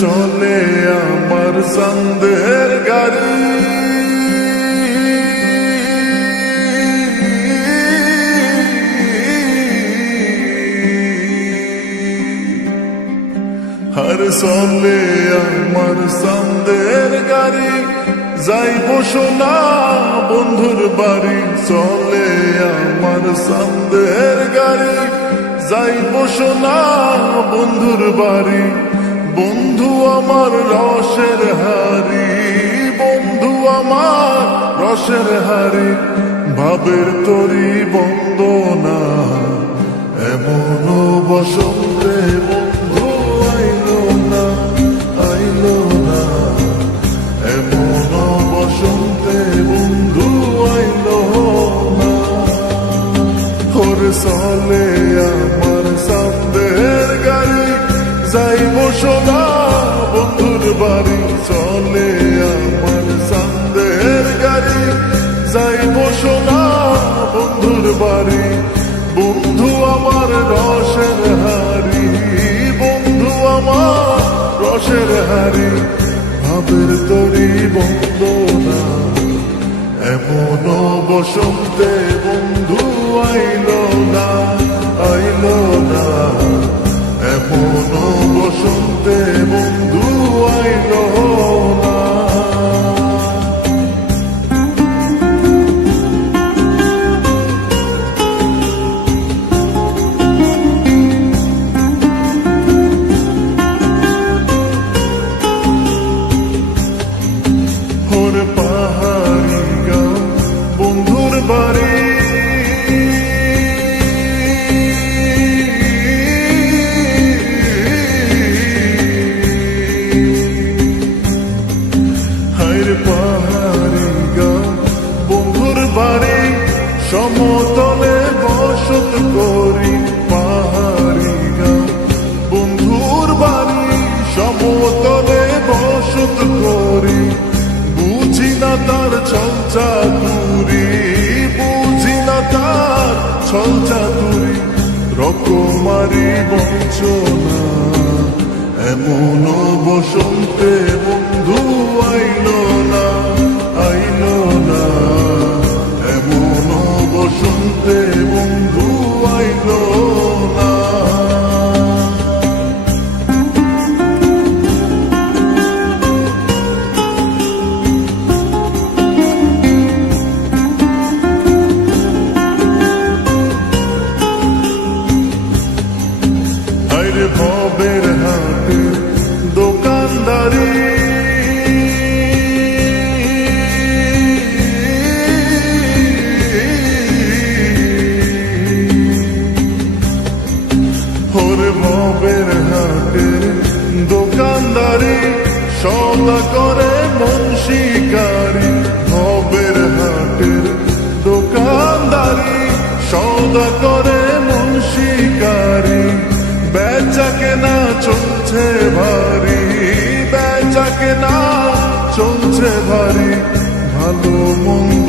চলে আমার সন্দেহের গাড়ি, আর চলে আমার সন্দেহের গাড়ি, যাইব সোনা বন্ধুর বাড়ি। চলে আমার সন্দেহের গাড়ি, যাইব সোনা বন্ধুর বাড়ি। বন্ধু আমার রসের হারি, বন্ধু আমার রসের হারি, ভাবের তরি বন্দনা এমন বসন্তে বন্ধু আইলো না, আইলো না, এমন বসন্তে বন্ধু আইলো না। ওরে চলে আমার সন্দেহের গাড়ি, যাইব সোনা বন্ধুর বাড়ি। চলে আমার সন্দেহের গাড়ি, যাইব সোনা বন্ধুর বাড়ি। বন্ধু আমার রসের হারি, বন্ধু আমার রসের হারি, ভাবের তরি বন্দনা এমন বসন্তে বন্ধু আইলো না, আইলো না, এমন বসন্তে বন্ধু আইলো না। ওরে পাহাড়ি গাঁও বন্ধুর বাড়ি, পাহাড়ি গাঁও বন্ধুর বাড়ি, সমতলে বসত করি। পাহাড়ি গাঁও বন্ধুর বাড়ি, সমতলে বসত করি। বুঝি না তার ছল চাতুরি, বুঝি না তার ছল চাতুরি, রকমারি বঞ্চনা এমন বসন্তে বন্ধু আইলো না, আইলো না, এমন বসন্তে বন্ধু আইলো না। আইরে ভবের হাটে দোকানদারি, ওরে ভবের হাটে দোকানদারি, সদা করে মন শিকারি। ভবের হাটের দোকানদারি, সদা করে মন শিকারি। বেচা কেনা চলছে ভারী, বেচা কেনা চলছে ভারী, ভালো মন্দ